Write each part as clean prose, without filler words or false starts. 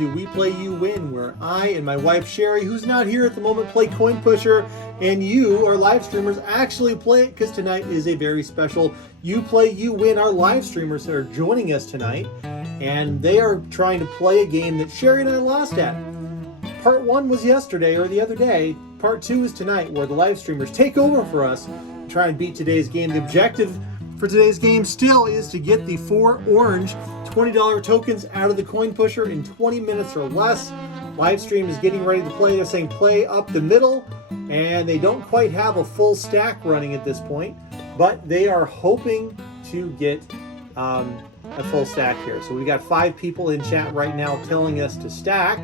to We Play You Win, where I and my wife Sherry, who's not here at the moment, play Coin Pusher, and you, our live streamers, actually play it, because tonight is a very special You Play You Win. Our live streamers are joining us tonight, and they are trying to play a game that Sherry and I lost at. Part 1 was yesterday or the other day. Part 2 is tonight, where the live streamers take over for us and try and beat today's game. The objective for today's game still is to get the 4 orange $20 tokens out of the Coin Pusher in 20 minutes or less. Live stream is getting ready to play. They're saying play up the middle, and they don't quite have a full stack running at this point, but they are hoping to get a full stack here. So we got 5 people in chat right now telling us to stack,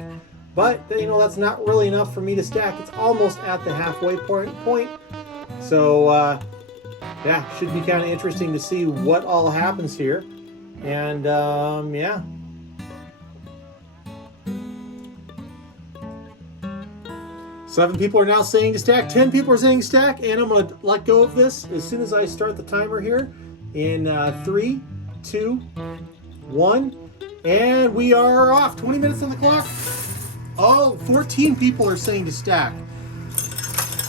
but you know, that's not really enough for me to stack. It's almost at the halfway point. So yeah, should be kind of interesting to see what all happens here. And yeah. Seven people are now saying to stack. 10 people are saying stack, and I'm going to let go of this as soon as I start the timer here in 3, 2, 1, and we are off. 20 minutes on the clock. Oh, 14 people are saying to stack.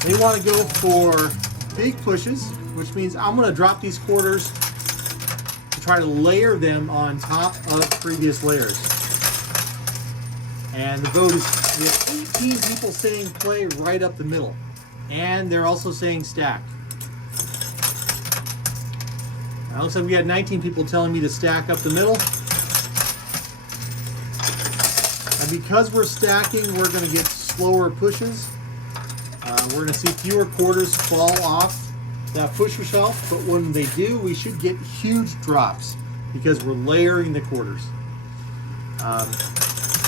They want to go for big pushes, which means I'm going to drop these quarters to try to layer them on top of previous layers. And the vote is, we have 18 people saying play right up the middle. And they're also saying stack. It looks like we got 19 people telling me to stack up the middle. And because we're stacking, we're going to get slower pushes. We're going to see fewer quarters fall off that pusher shelf, but when they do, we should get huge drops because we're layering the quarters.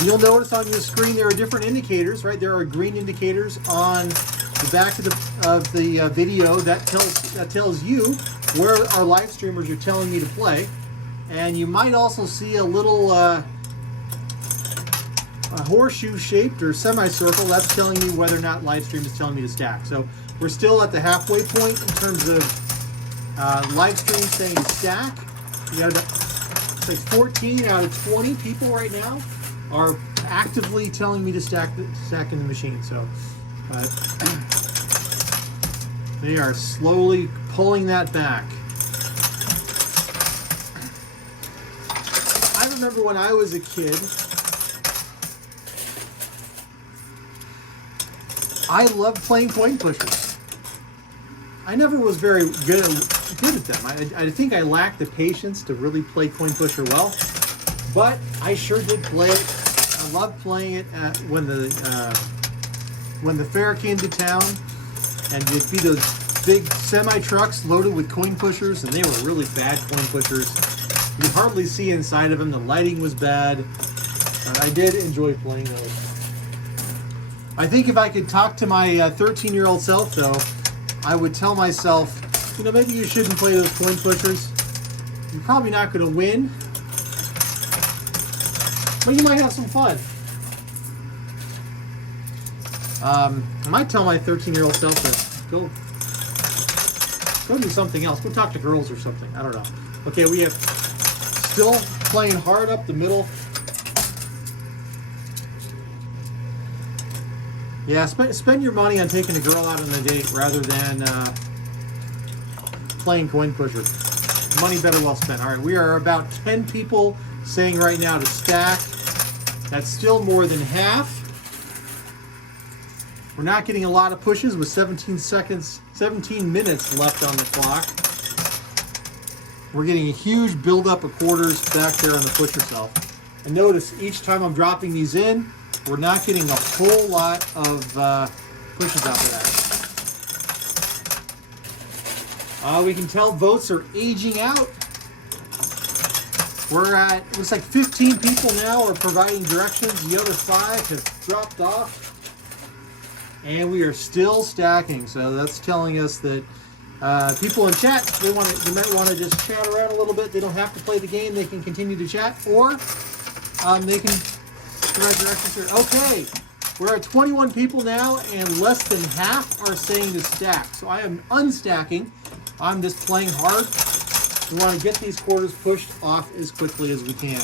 You'll notice on your screen there are different indicators, right? There are green indicators on the back of the video that tells you where our live streamers are telling me to play, and you might also see a little a horseshoe shaped or semicircle that's telling me whether or not live stream is telling me to stack. So we're still at the halfway point in terms of live stream saying to stack. We got it's like 14 out of 20 people right now are actively telling me to stack in the machine. So they are slowly pulling that back. I remember when I was a kid, I loved playing coin pushers. I never was very good at them. I think I lacked the patience to really play coin pusher well, but I sure did play it. I loved playing it when the fair came to town, and you'd be those big semi trucks loaded with coin pushers, and they were really bad coin pushers. You could hardly see inside of them. The lighting was bad. I did enjoy playing those. I think if I could talk to my 13-year-old self, though, I would tell myself, you know, maybe you shouldn't play those coin pushers. You're probably not going to win, but you might have some fun. I might tell my 13-year-old self to go do something else. Go talk to girls or something. I don't know. Okay, we have still playing hard up the middle. Yeah, spend your money on taking a girl out on a date rather than playing coin pusher. Money better well spent. All right, we are about 10 people saying right now to stack. That's still more than half. We're not getting a lot of pushes with 17 minutes left on the clock. We're getting a huge buildup of quarters back there on the pusher shelf. And notice each time I'm dropping these in, we're not getting a whole lot of pushes out of that. We can tell votes are aging out. We're at, looks like 15 people now are providing directions. The other 5 have dropped off. And we are still stacking. So that's telling us that people in chat, they might want to just chat around a little bit. They don't have to play the game. They can continue to chat, or they can provide directions here. Okay, we're at 21 people now, and less than half are saying to stack. So I am unstacking. I'm just playing hard. We want to get these quarters pushed off as quickly as we can.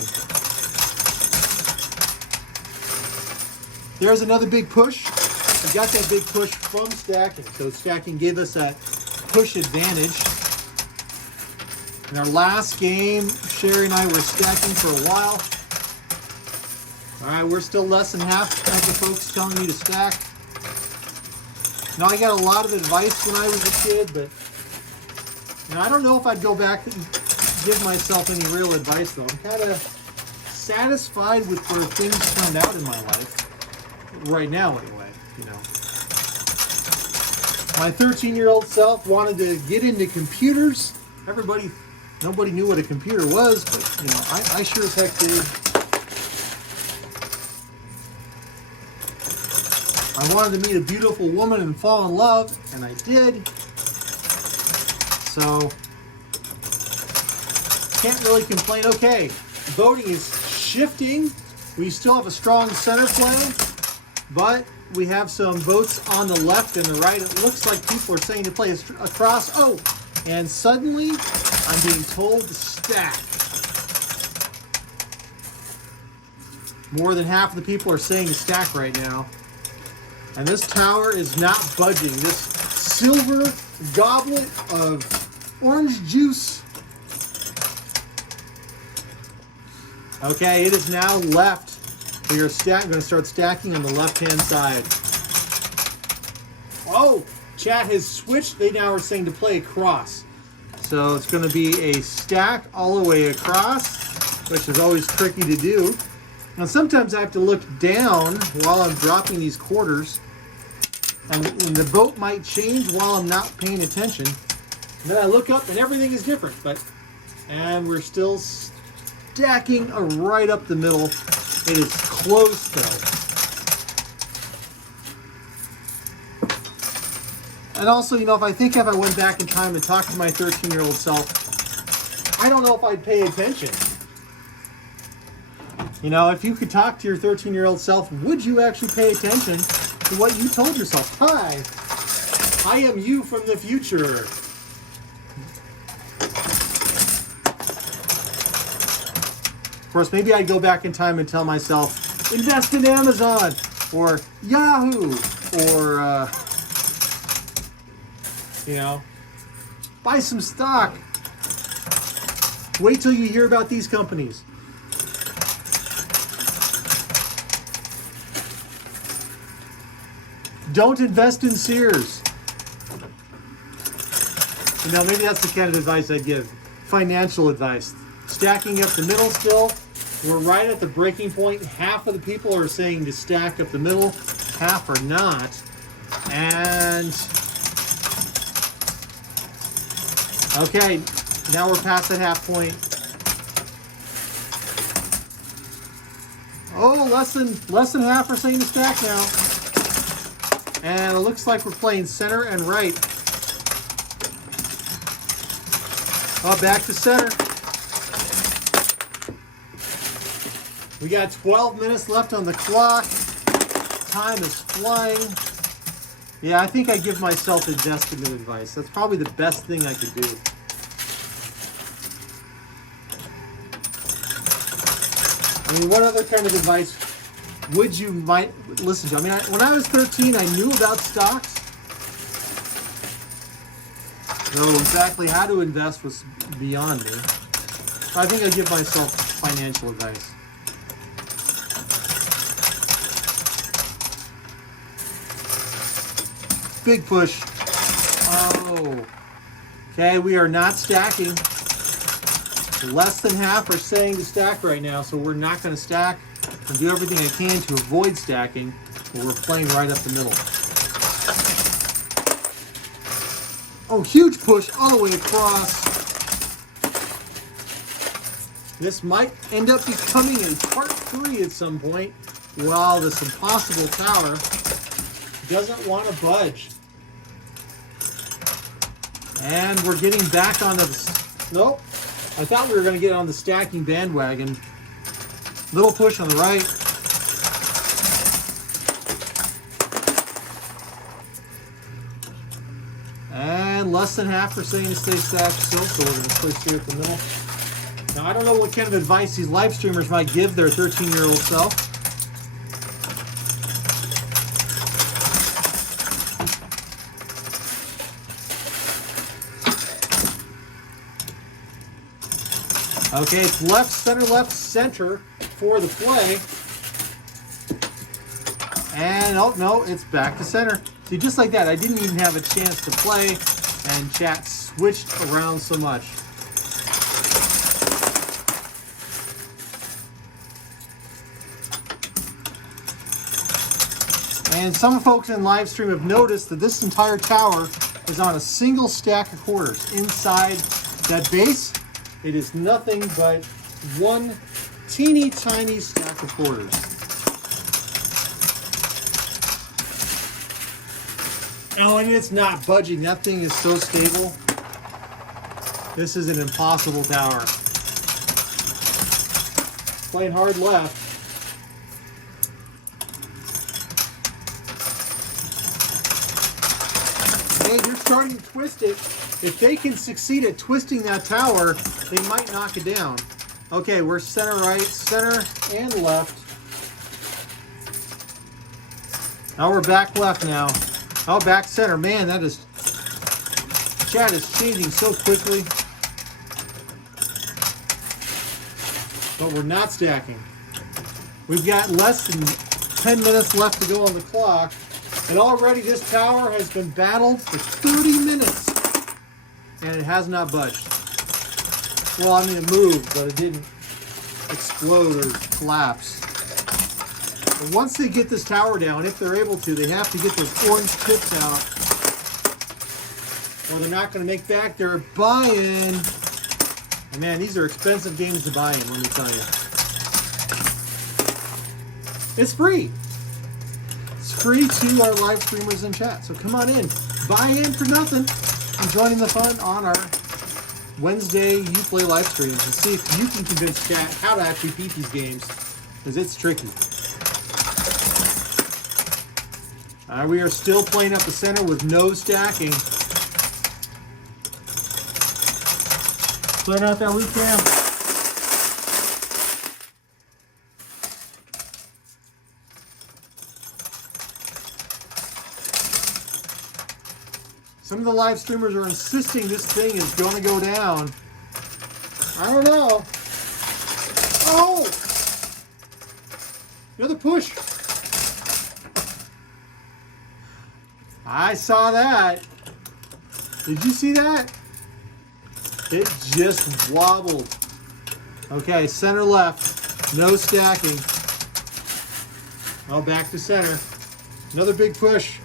there's another big push. We got that big push from stacking. So stacking gave us that push advantage. In our last game, Sherry and I were stacking for a while. All right, we're still less than half of the folks telling me to stack. Now, I got a lot of advice when I was a kid, but I don't know if I'd go back and give myself any real advice, though. I'm kind of satisfied with where things turned out in my life. Right now, anyway, you know. My 13-year-old self wanted to get into computers. Nobody knew what a computer was, but, you know, I sure as heck did. I wanted to meet a beautiful woman and fall in love, and I did. So, can't really complain. Okay, voting is shifting. We still have a strong center play, but we have some votes on the left and the right. It looks like people are saying to play across. Oh, and suddenly I'm being told to stack. More than half of the people are saying to stack right now. And this tower is not budging. This silver goblet of orange juice. Okay, it is now left. We are going to start stacking on the left-hand side. Oh, chat has switched. They now are saying to play across. So it's going to be a stack all the way across, which is always tricky to do. Now sometimes I have to look down while I'm dropping these quarters. And the boat might change while I'm not paying attention. And then I look up and everything is different. And we're still stacking right up the middle. It is close though. And also, you know, if I went back in time and talked to my 13-year-old self, I don't know if I'd pay attention. You know, if you could talk to your 13-year-old self, would you actually pay attention to what you told yourself? Hi, I am you from the future. Of course, maybe I'd go back in time and tell myself, invest in Amazon or Yahoo or, you know, buy some stock. Wait till you hear about these companies. Don't invest in Sears. You know, maybe that's the kind of advice I'd give. Financial advice. Stacking up the middle still. We're right at the breaking point. Half of the people are saying to stack up the middle. Half are not. And okay, now we're past that half point. Oh, less than half are saying to stack now. And it looks like we're playing center and right. Oh, back to center. We got 12 minutes left on the clock. Time is flying. Yeah, I think I give myself investment advice. That's probably the best thing I could do. I mean, what other kind of advice would you might listen to? I mean, when I was 13, I knew about stocks. So exactly how to invest was beyond me. I think I'd give myself financial advice. Big push. Oh. Okay, we are not stacking. Less than half are saying to stack right now, so we're not going to stack. I'll do everything I can to avoid stacking, but we're playing right up the middle. Oh, huge push all the way across. This might end up becoming a part 3 at some point. Wow, this impossible tower doesn't want to budge. And we're getting back on the... Nope. I thought we were going to get on the stacking bandwagon. Little push on the right. And less than half are saying to stay stacked still, so we're going to push here at the middle. Now, I don't know what kind of advice these live streamers might give their 13-year-old self. Okay, it's left, center for the play. And, oh, no, it's back to center. See, just like that, I didn't even have a chance to play, and chat switched around so much. And some folks in live stream have noticed that this entire tower is on a single stack of quarters. Inside that base, it is nothing but one teeny tiny stack of quarters. Oh, and it's not budging. That thing is so stable. This is an impossible tower. Playing hard left. And you're starting to twist it. If they can succeed at twisting that tower, they might knock it down. Okay, we're center right, center and left. Now we're back left now. Oh, back center. Man, that is... Chat is changing so quickly. But we're not stacking. We've got less than 10 minutes left to go on the clock. And already this tower has been battled for 30 minutes. And it has not budged. Well, I mean, it moved, but it didn't explode or collapse. But once they get this tower down, if they're able to, they have to get those orange chips out, or they're not going to make back their buy-in. And man, these are expensive games to buy in, let me tell you. It's free. It's free to our live streamers in chat. So come on in, buy in for nothing, and joining the fun on our Wednesday You Play live streams and see if you can convince chat how to actually beat these games, because it's tricky. We are still playing up the center with no stacking. Clearing out that loot cam. Some of the live streamers are insisting this thing is going to go down. I don't know. Oh! Another push. I saw that. Did you see that? It just wobbled. Okay, center left. No stacking. Oh, back to center. Another big push.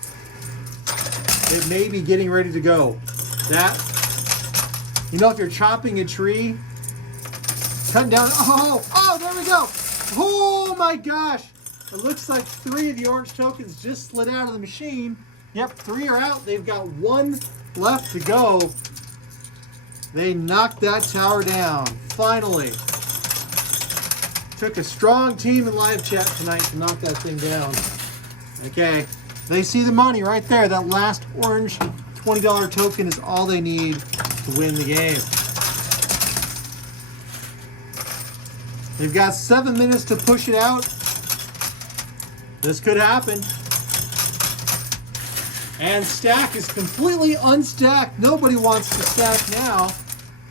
It may be getting ready to go. That, you know, if you're chopping a tree, cutting down, oh, there we go. Oh my gosh. It looks like 3 of the orange tokens just slid out of the machine. Yep, 3 are out. They've got 1 left to go. They knocked that tower down, finally. Took a strong team in live chat tonight to knock that thing down. Okay, they see the money right there. That last orange $20 token is all they need to win the game. They've got 7 minutes to push it out. This could happen. And stack is completely unstacked. Nobody wants to stack now.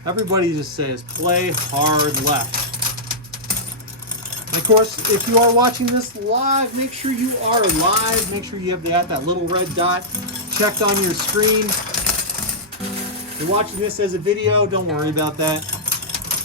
Everybody just says play hard left. And of course, if you are watching this live, make sure you are live. Make sure you have that little red dot checked on your screen. If you're watching this as a video, don't worry about that.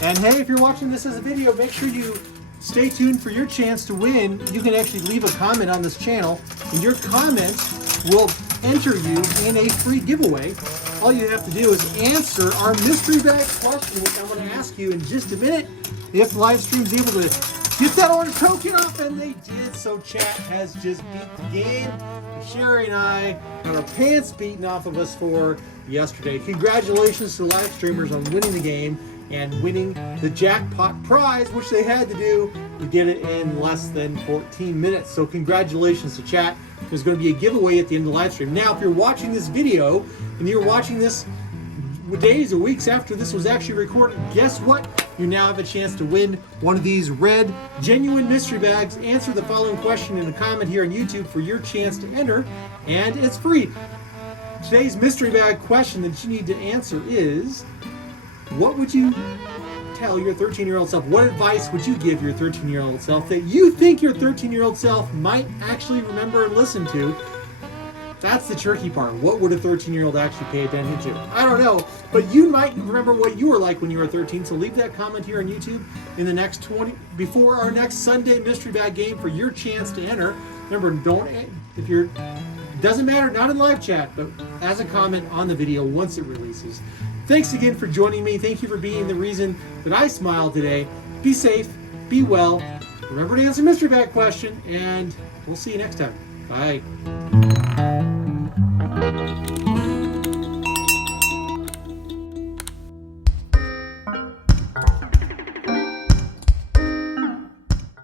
And hey, if you're watching this as a video, make sure you stay tuned for your chance to win. You can actually leave a comment on this channel, and your comments will enter you in a free giveaway. All you have to do is answer our mystery bag question, which I'm going to ask you in just a minute. If Livestream's able to get that orange token off, and they did, so chat has just beat the game. Sherry and I got our pants beaten off of us for yesterday. Congratulations to live streamers on winning the game and winning the jackpot prize, which they had to do. We did it in less than 14 minutes. So congratulations to chat. There's going to be a giveaway at the end of the live stream. Now, if you're watching this video and you're watching this days or weeks after this was actually recorded, guess what? You now have a chance to win one of these red genuine mystery bags. Answer the following question in a comment here on YouTube for your chance to enter, and it's free. Today's mystery bag question that you need to answer is, what would you tell your 13-year-old self? What advice would you give your 13-year-old self that you think your 13-year-old self might actually remember and listen to? That's the tricky part. What would a 13-year-old actually pay attention to? I don't know, but you might remember what you were like when you were 13. So leave that comment here on YouTube in the next 20 before our next Sunday mystery bag game for your chance to enter. Remember, doesn't matter, not in live chat, but as a comment on the video once it releases. Thanks again for joining me. Thank you for being the reason that I smile today. Be safe, be well. Remember to answer mystery bag question, and we'll see you next time. Bye.